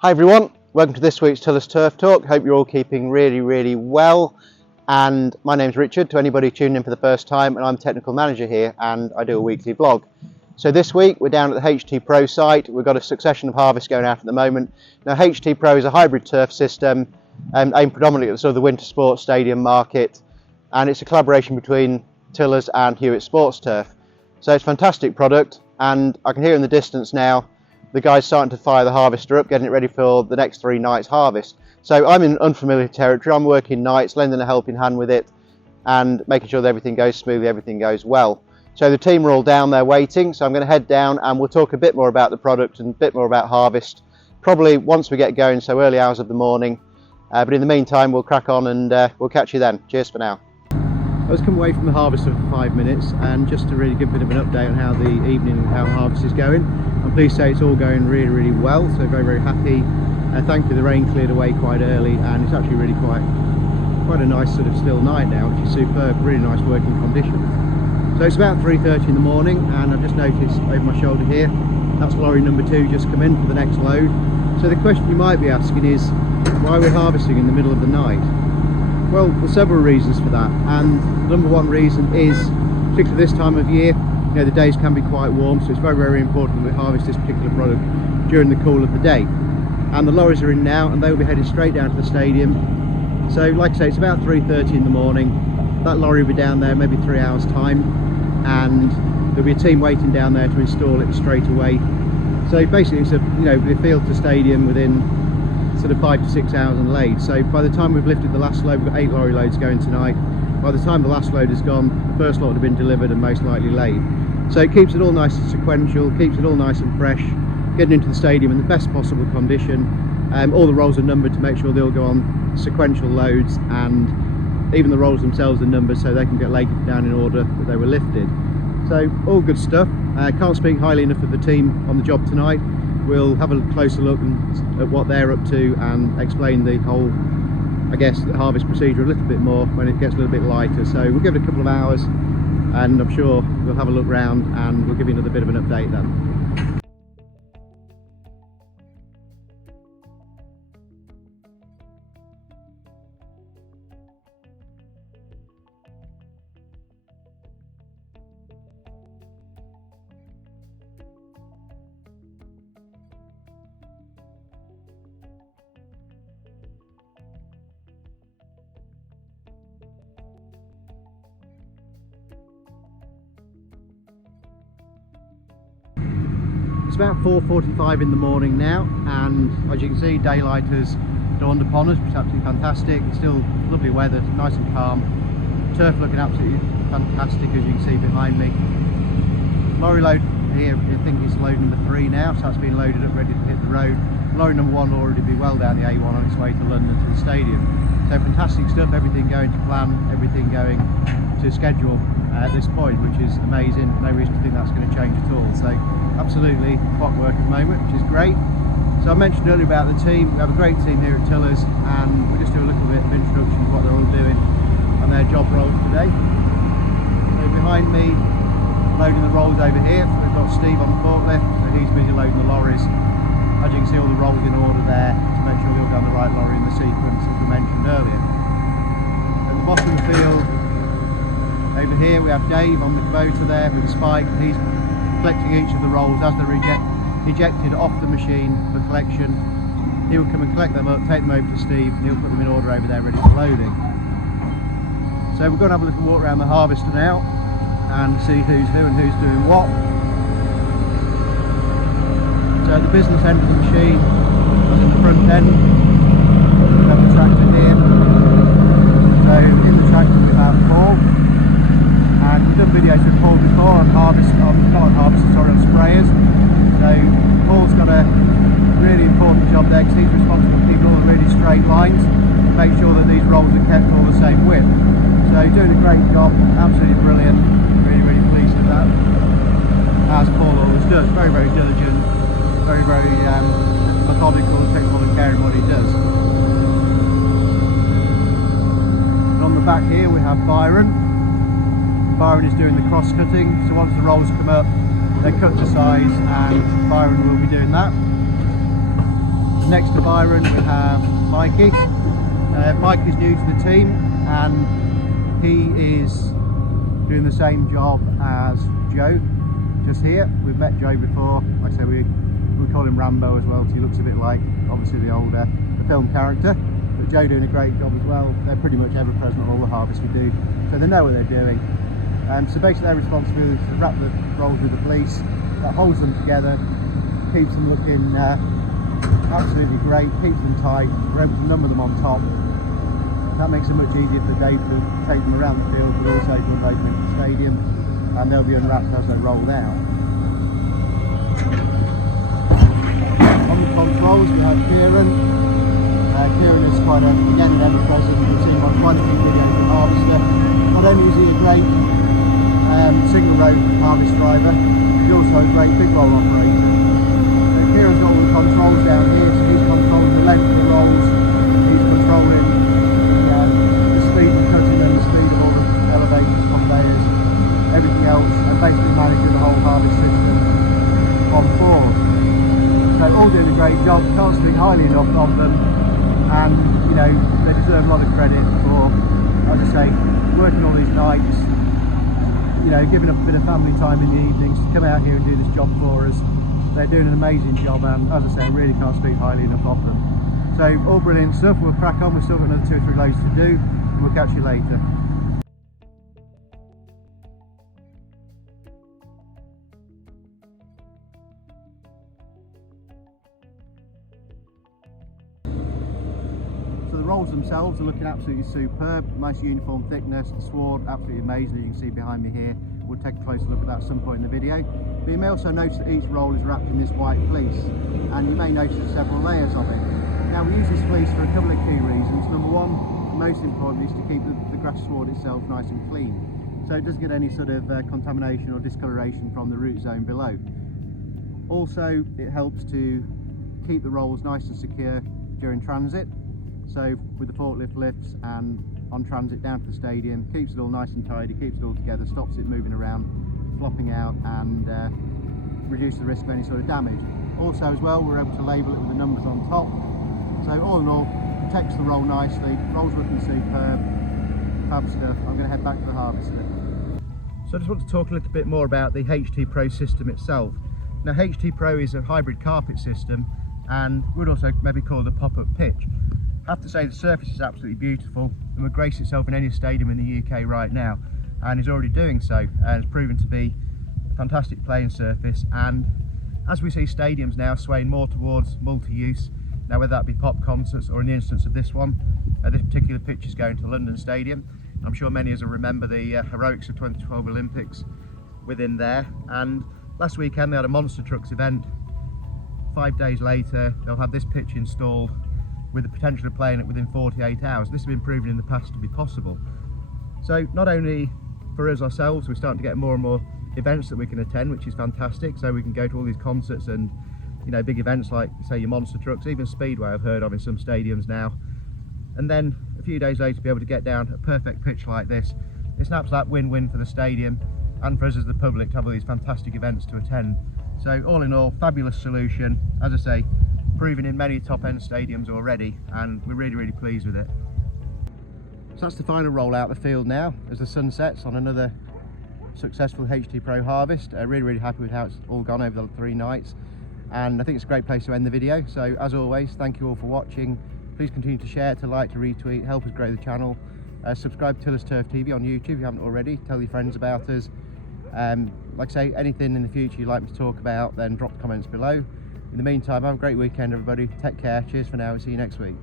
Hi everyone, welcome to this week's Tillers Turf Talk. Hope you're all keeping really well. And my name's Richard, to anybody tuning in for the first time, and I'm technical manager here and I do a weekly vlog. So this week we're down at the HTPro site. We've got a succession of harvests going out at the moment. Now HTPro is a hybrid turf system aimed predominantly at the sort of the winter sports stadium market, and it's a collaboration between Tillers and Hewitt Sports Turf. So it's a fantastic product, and I can hear in the distance now the guy's starting to fire the harvester up, getting it ready for the next 3 nights harvest. So I'm in unfamiliar territory. I'm working nights, lending a helping hand with it and making sure that everything goes smoothly, everything goes well. So the team are all down there waiting, so I'm going to head down and we'll talk a bit more about the product and a bit more about harvest, probably once we get going, so early hours of the morning. But in the meantime, we'll crack on and we'll catch you then. Cheers for now. I was coming away from the harvester for 5 minutes, and just to really give a bit of an update on how the evening and how the harvest is going. I'm pleased to say it's all going really well, so very happy. Thankfully the rain cleared away quite early, and it's actually really quite a nice sort of still night now, which is superb, really nice working conditions. So it's about 3:30 in the morning, and I've just noticed over my shoulder here, that's lorry number 2 just come in for the next load. So the question you might be asking is, why we're harvesting in the middle of the night? Well, there's several reasons for that, and the number one reason is, particularly this time of year, you know, the days can be quite warm, so it's very important that we harvest this particular product during the cool of the day. And the lorries are in now, and they will be headed straight down to the stadium. So like I say, it's about 3:30 in the morning. That lorry will be down there maybe 3 hours time, and there'll be a team waiting down there to install it straight away. So basically it's a, you know, the field to stadium within sort of 5 to 6 hours and laid. So by the time we've lifted the last load, we've got 8 lorry loads going tonight. By the time the last load is gone, the first lot would have been delivered and most likely laid. So it keeps it all nice and sequential, keeps it all nice and fresh, getting into the stadium in the best possible condition. All the rolls are numbered to make sure they all go on sequential loads, and even the rolls themselves are numbered so they can get laid down in order that they were lifted. So all good stuff. Can't speak highly enough of the team on the job tonight. We'll have a closer look at what they're up to and explain the whole, I guess, the harvest procedure a little bit more when it gets a little bit lighter. So we'll give it a couple of hours, and I'm sure we'll have a look round and we'll give you another bit of an update then. It's about 4:45 in the morning now, and as you can see, daylight has dawned upon us, which is absolutely fantastic. It's still lovely weather, nice and calm. Turf looking absolutely fantastic, as you can see behind me. Lorry load here, I think it's load number 3 now, so that's been loaded up, ready to hit the road. Lorry number 1 will already be well down the A1 on its way to London to the stadium. So fantastic stuff, everything going to plan, everything going to schedule at this point, which is amazing. No reason to think that's going to change at all. So absolutely clockwork at the moment, which is great. So I mentioned earlier about the team. We have a great team here at Tillers, and we'll just do a little bit of introduction to what they're all doing and their job roles today. So behind me, loading the rolls over here, we've got Steve on the forklift, so he's busy loading the lorries. As you can see, all the rolls in order there to make sure they all go on the right lorry in the sequence, as we mentioned earlier. At the bottom of the field, over here we have Dave on the Kubota there with the spike. He's collecting each of the rolls as they're ejected off the machine for collection. He'll come and collect them up, take them over to Steve, and he'll put them in order over there ready for loading. So we're going to have a little walk around the harvester now and see who's who and who's doing what. So the business end of the machine, that's in the front end. We have the tractor here. So in the tractor we have Paul, and we've done videos with Paul before on on sprayers. So Paul's got a really important job there, because he's responsible for keeping all the really straight lines to make sure that these rolls are kept all the same width. So he's doing a great job, absolutely brilliant, really pleased with that, as Paul always does. Very diligent, very methodical, technical and caring what he does. And on the back here we have Byron. Byron is doing the cross cutting, so once the rolls come up they're cut to size and Byron will be doing that. Next to Byron we have Mikey. Mike is new to the team and he is doing the same job as Joe, just here. We've met Joe before. Like I say, we call him Rambo as well, because he looks a bit like, obviously, the film character. But Joe doing a great job as well. They're pretty much ever present at all the harvests we do, so they know what they're doing. So basically their responsibility is to wrap the rolls with the fleece. That holds them together, keeps them looking absolutely great, keeps them tight. We're able to number them on top. That makes it much easier for Dave to take them around the field, but also to take them into the stadium, and they'll be unwrapped as they roll down. On the controls we have Kieran. Kieran is quite again an ever-present. You can see him on quite a few videos with Harvester. Not only is he a great single row harvest driver, he's also a great big roll operator. Kieran's got all the controls down here, so he's controlling the length of the rolls, he's controlling the speed of cutting and the speed of all the elevators, conveyors, everything else, and basically managing the whole harvest system on board. So all doing a great job, can't speak highly enough of them, and you know, they deserve a lot of credit for, as I say, working all these nights, you know, giving up a bit of family time in the evenings to come out here and do this job for us. They're doing an amazing job, and as I say, I really can't speak highly enough of them. So all brilliant stuff. We'll crack on. We've still got another 2 or 3 loads to do, and we'll catch you later. So the rolls themselves are looking absolutely superb. Nice uniform thickness. The sward absolutely amazing, as you can see behind me here. We'll take a closer look at that at some point in the video. But you may also notice that each roll is wrapped in this white fleece, and you may notice several layers of it. Now we use this fleece for a couple of key reasons. Number one, the most important, is to keep the grass sward itself nice and clean, so it doesn't get any sort of contamination or discoloration from the root zone below. Also, it helps to keep the rolls nice and secure during transit. So with the forklift lifts and on transit down to the stadium, keeps it all nice and tidy, keeps it all together, stops it moving around, flopping out, and reduces the risk of any sort of damage. Also as well, we're able to label it with the numbers on top. So all in all, protects the roll nicely, roll's looking superb, fab stuff. I'm going to head back to the harvester. So I just want to talk a little bit more about the HTPro system itself. Now HTPro is a hybrid carpet system, and would also maybe call it a pop-up pitch. I have to say the surface is absolutely beautiful and would grace itself in any stadium in the UK right now, and is already doing so, and it's proven to be a fantastic playing surface. And as we see stadiums now swaying more towards multi-use, now whether that be pop concerts or in the instance of this one, this particular pitch is going to London Stadium. I'm sure many of us will remember the heroics of 2012 Olympics within there, and last weekend they had a monster trucks event. 5 days later they'll have this pitch installed with the potential of playing it within 48 hours. This has been proven in the past to be possible. So not only for us ourselves, we're starting to get more and more events that we can attend, which is fantastic, so we can go to all these concerts and, you know, big events like, say, your monster trucks, even Speedway I've heard of in some stadiums now. And then a few days later be able to get down a perfect pitch like this. It's an absolute win-win for the stadium and for us as the public to have all these fantastic events to attend. So all in all, fabulous solution, as I say, proven in many top-end stadiums already, and we're really pleased with it. So that's the final roll out the field now as the sun sets on another successful HTPro harvest. Really happy with how it's all gone over the 3 nights, and I think it's a great place to end the video. So as always, thank you all for watching. Please continue to share, to like, to retweet, help us grow the channel. Subscribe to Tillers Turf TV on YouTube if you haven't already. Tell your friends about us. Like I say, anything in the future you'd like me to talk about, then drop the comments below. In the meantime, have a great weekend everybody. Take care, cheers for now, and see you next week.